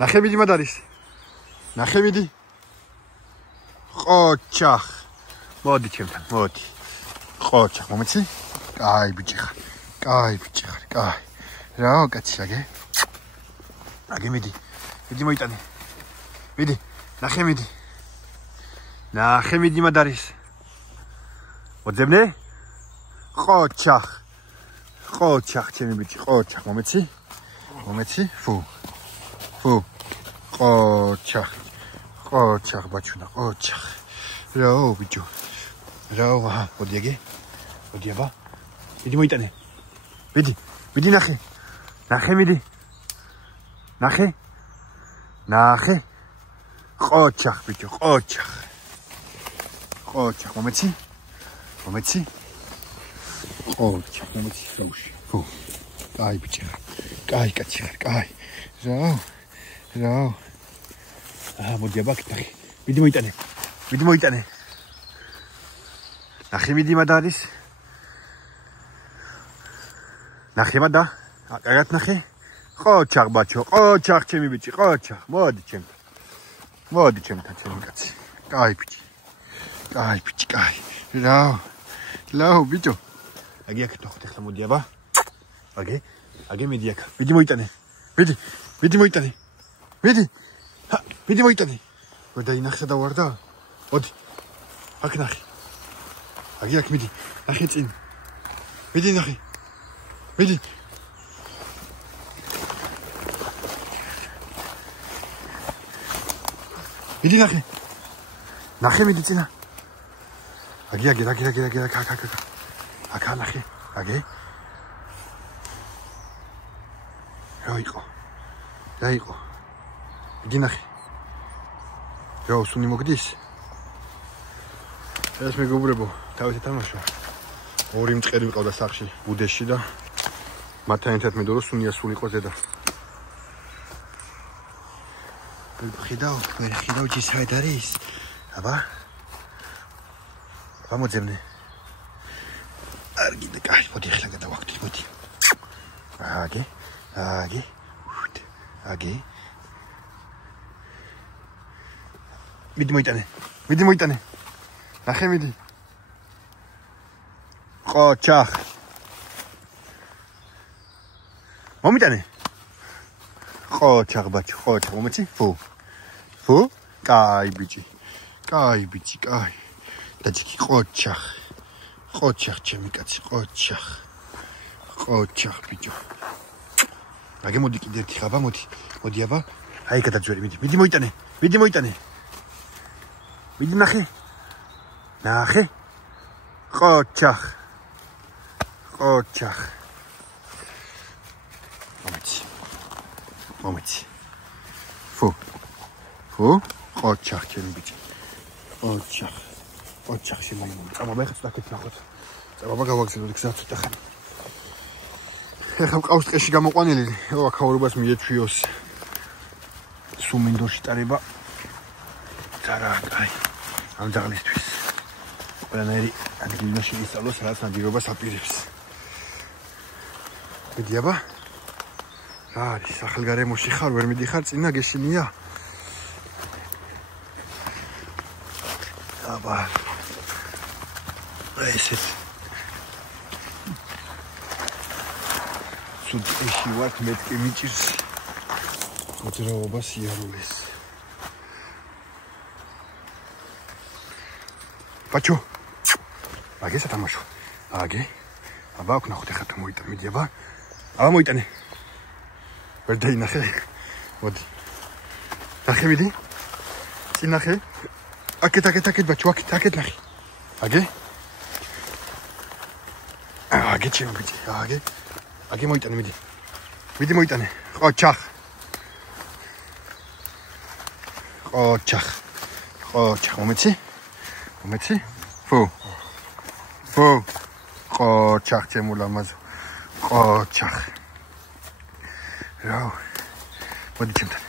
ნახე მიდი მათ არის. ნახე მიდი. ყოჩახ. მოდი ჩემთან, მოდი. ყოჩახ, მომეცი? კაი ბიჭი ხარ. კაი ბიჭი ხარ, კაი. რა კაცი აგე? აგე მიდი. მიდი მოიტანე. მიდი. ნახე მიდი. ნახე მიდი მათ არის. მოძებნე? ყოჩახ. ყოჩახ ჩემი ბიჭი, ყოჩახ, მომეცი? მომეცი? ფუ. ფუ. ყოჩახ. ყოჩახ ბაჩუნა, ყოჩახ. რაო ბიჭო. რაო, აჰა, მოდი აგე. მოდი აბა. მიდი მოიტანე. მიდი. მიდი ნახე. ნახე მიდი. ნახე. ნახე. ყოჩახ ბიჭო, ყოჩახ. ყოჩახ, მომეცი? მომეცი? ყოჩახ, მომეცი, რაუში. ფუ. კაი ბიჭი ხარ. კაი კაცი ხარ, კაი. რაო. რაო. აჰა, მოდი აბა კითხე. მიდი მოიტანე. მიდი მოიტანე. ნახე მიდი მათ არის. ნახე მადა. კარგად ნახე. ყოჩახ ბაჩო, ყოჩახ ჩემი ბიჭი, ყოჩახ. მოდი ჩემთან. მოდი ჩემთან ჩემი კაცი. კაი ბიჭი. კაი ბიჭი, კაი. რაო. რაო ბიჭო. აგე აქ თქო ახლა მოდი აბა. აგე. აგე მიდი აქ. მიდი მოიტანე. მიდი. მიდი მოიტანე. მიდი. ჰა, მიდი მოიტანე. ვედა ინახე და ვარდა. მოდი. აქ ნახე. აგე აქ მიდი. ნახე წინ. მიდი ნახე. მიდი. მიდი ნახე. ნახე მიდი წინა. აგე აგე აგე აგე აგე აგე. აქა ნახე. აგე. რა იყო? რა იყო? მიდი ნახე. რა უსუნი მოგდის? ეს მეგობრებო, თავით ეთამაშო. ორი მწყერი ვიყავდა სახში, ბუდეში და მათთან ერთად მე დრო სუნია სულ იყო ზედა. ხედავ, მე ხედავ ჯისავით არის. აბა. აბა მოძებნე. არგი და კაი, მოდი ახლა გადავაგდით, მოდი. აგე. აგე. აგე. მიდი მოიტანე. მიდი მოიტანე. ნახე მიდი. ყოჩახ. მომიტანე. ყოჩახ ბაჩი, ყოჩახ, მომეცი? ფუ. ფუ? კაი ბიჭი. კაი ბიჭი, კაი. დაჭიქი ყოჩახ. ყოჩახ ჩემი კაცი, ყოჩახ. ყოჩახ ბიჭო. აგე მოდი კიდე ერთი ხაბა, მოდი. მოდი აბა. აი გადაძვერი, მიდი. მიდი მოიტანე. მიდი მოიტანე. მიდი ნახე. ნახე. ყოჩახ. ყოჩახ. მომეცი. მომეცი. ფუ. ფუ? ყოჩახ ჩემი ბიჭი. ყოჩახ. ყოჩახ შემოიმოდი. წამოვა ხა ცოტა ნახოთ. წამოვა გავაგზავნოთ გზა ცოტა ხანი. ეხლა მყავს ტყეში გამოყვანილი, აქაურობას მიეჩვიოს. სუმინდორში ტარება. ზარა, კაი. ამ ძაღლისთვის. ყველანაირი ადგილაში ისწავლოს, რაც ნადირობას აპირებს. მიდი აბა. რა არის, ახალგარემოში ხარ, ვერ მიდიხარ, წინა გეშინია. აბა. ესეთ. სუდი ვარ მეთქი მიჭირს. მოძრაობას იარულეს. ბაჩო. აგე სათამაშო. აგე. აბა აქ ნახოთ ახლა თუ მოიტანე, მიდი აბა. აბა მოიტანე. ვერ დაინახე. მოდი. ნახე მიდი. წინ ნახე. აკეთ ბაჩო, აკეთ ნახე. აგე. აგე ჩემი ბიჭი, აგე. აგე მოიტანე, მიდი. მიდი მოიტანე. ყოჩახ. ყოჩახ. ყოჩახ, მომეცი? მომეცი? ფუ. ფუ. ყოჩახ ჩემულამაზო. ყოჩახ. რა. მოდი ჩემთან.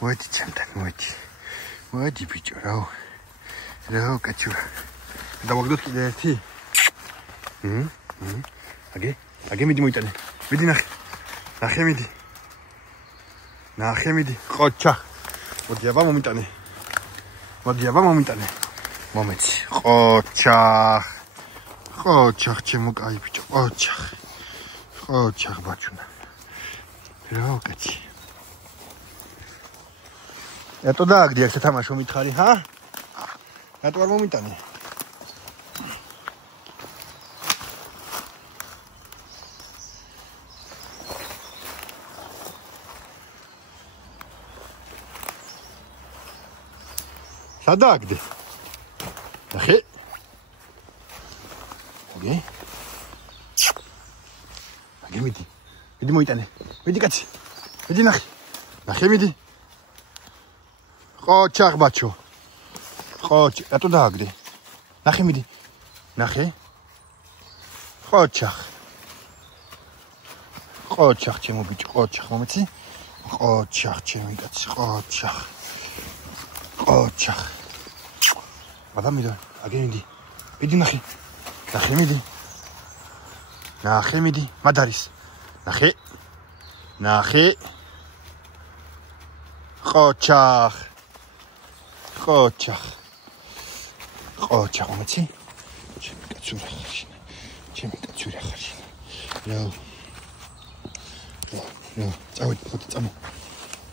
მოდი ჩემთან, მოდი. მოდი ბიჭო, რა. რა კაცო. დავაგდოთ კიდე ერთი. აგე. აგე მიდი მოიტანე. მიდი ნახე. ნახე მიდი. ნახე მიდი ყოჩა მოდი აბა მომიტანე მომეცი ყოჩა ჩემო კაი ბიჭო ყოჩა ბაჩუნა რა უკეთი ეტო დააგდი ეს თამაშო მითხარი ჰა ეტო არ მომიტანე სადაგდი ნახე მიდი მოიტანე მიდი კაცი მიდი ნახე მიდი ყოჩახ ბაჩო ყოჩი ატო დააგდი ნახე მიდი ნახე ყოჩახ ჩემო ბიჭო ყოჩახ მომეცი ყოჩახ ჩემი კაცი ყოჩახ ბადამიდო აგენდი მიდი ნახე მიდი მადარის ნახე ყოჩახ მომეცი ჩემი კაცურა ხარშინა რა წავედი ხოთი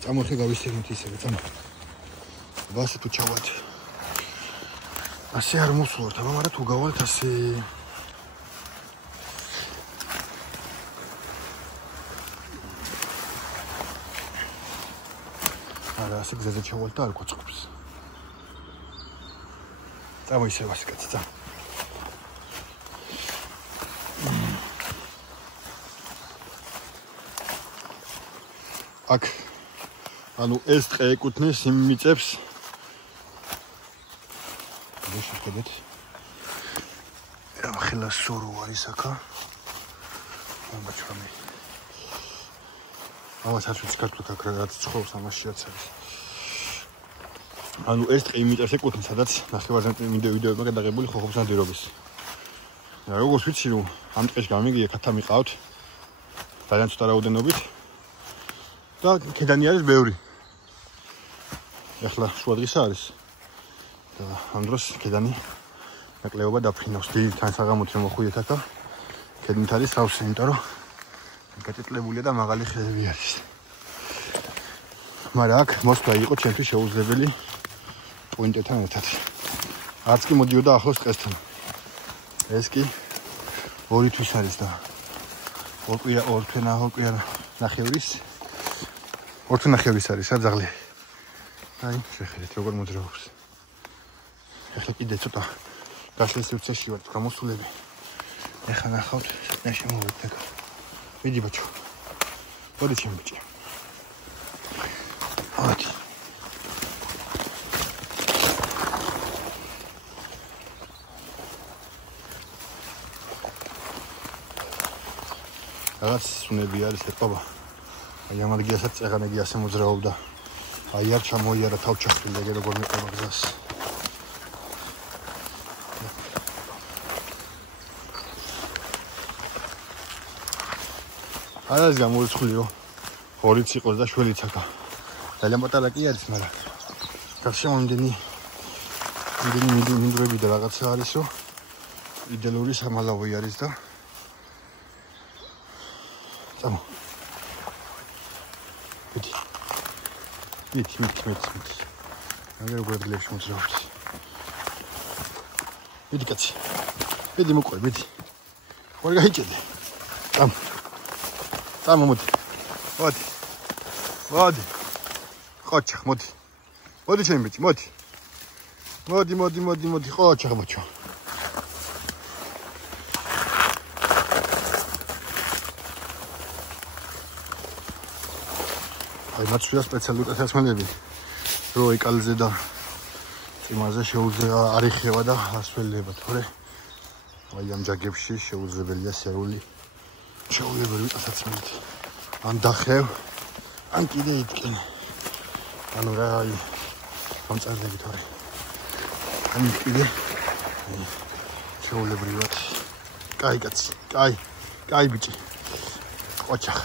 წამორხე გავისერნით ისევე ვასე თუ ჩავალთ ასე არ მოსულობთ აბა მაგრამ თუ გავალთ ასე არა ასე გზაზე ჩავალთ და არ გვაწყობს წამო ისე ვასე კაცი წამო აქ ანუ ეს ტყე ეკუთვნის იმ მიწებს შეხედეთ ახლა სორო არის აქა ამაჩრამი ამასაც ვიწყებთ აქ რაღაც ცხოვრობს ამაშიაც არის ანუ ეს ტყე იმ მიწებს ეკუთვნის სადაც ნახევარზე ვიდეოებმა გადაღებული ხოხობს ნადირობის როგორც ვიცი რომ ამ ტყეში გამიგია ქათა მიყავთ ძალიან ცოტა რაოდენობით და ქედანი არის ბევრი ეხლა შუადღის არის და ამ დროს ქედანი ნაკლებობა დაფრინავს თან საღამოთი რომ მოხვიდეთ აქ და ქედნით არის სავსე იმიტომ რომ გაწეტლებულია და მაღალი ხეები არის მაგრამ აქ მოსვლა იყო ჩემთვის შეუძლებელი პოინტებთან ერთად არც კი მოდიოდა ახლოს ტყესთან ეს კი 2 თვის არის და ორ ნახევრის არის აძაღლი აი შეხედეთ როგორ მოძრაობს ეხლა კიდე ცოტა გასვლის სივრცეში ვარ თქვა მოსულები ეხლა ნახავთ სათნაში მოვიდეთ აქ მიდი ბაჩო მოდი ჩემი ბიჭი მოდი რაღაც სუნები არის ეტყობა აი ამ ადგილასაც წეღანეგი ასე მოძრაობდა აი არ ჩამოიარა თავჩახილი ეგ როგორ მეყობა გზას არის გამორიცხულიო ორიც იყოს და შველიც აქა ძალიან პატარა კი არის მაგრამ გარშემო იმდენი მინდვრები და რაღაცა არის რომ იდეალური სამალავი არის და წამო მიდი აგერ გვერდლებში მოძრაობს მიდი კაცი მიდი მოყვე მიდი ხوار გაიჭედე წამო მოდი ყოჩახ მოდი ჩემი ბიჭი მოდი ყოჩახ ბაჩო აი მაცვია სპეციალური დასმენები რო ეკალზე და იმაზე შეუძლია არიხება და ასველება თორე აი ამ ჯაგებში შეუძლებელია სერული შეუძლებელი დასმენით ან დახევ ან კიდე იტკენ ანუ რა აი ამწარდები თორე ან კიდე შეუძლებელია კაი კაცი კაი ბიჭი ყოჩახ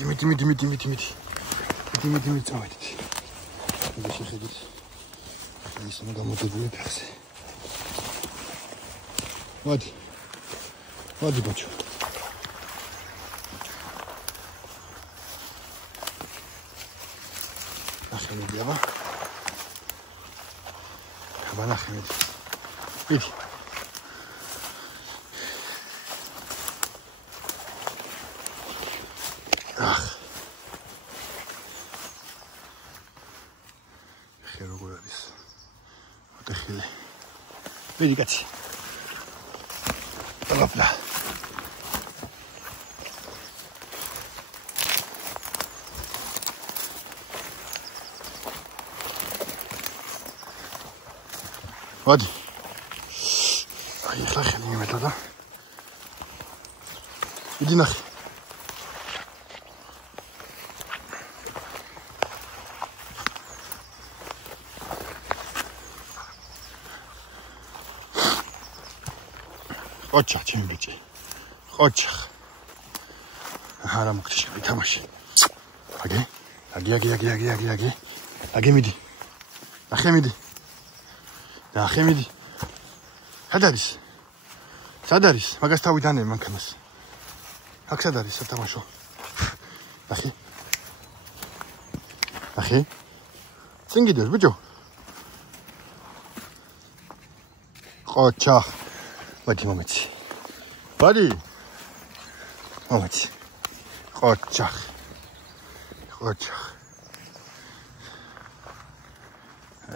მიდი მიდი წავედით. ეს შეხედეთ. ის უნდა გამოდებული ფეხზე. მოდი ბაჭო. ახლა მიდი აბა. ნახე მიდი. მიდი. როგორ არის? ოტეხილი. მიდი კაცი. ოპლა. მოდი. აი ახლა ხელი იმედა. მიდი ნახე. ოჩა ჩემი ბიჭი. ოჩა. არა მოგწიშები თამაში. აგი მიდი. ახე მიდი. სად არის? მაგას თავი დანე მანქანას. აქ სად არის სათამაშო? ახე. წინ გიდევს ბიჭო. ოჩა. მოდი მომეცი. მომეცი. ოჩა.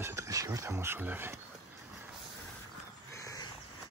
ესე დღეში ვარ თამაშულები.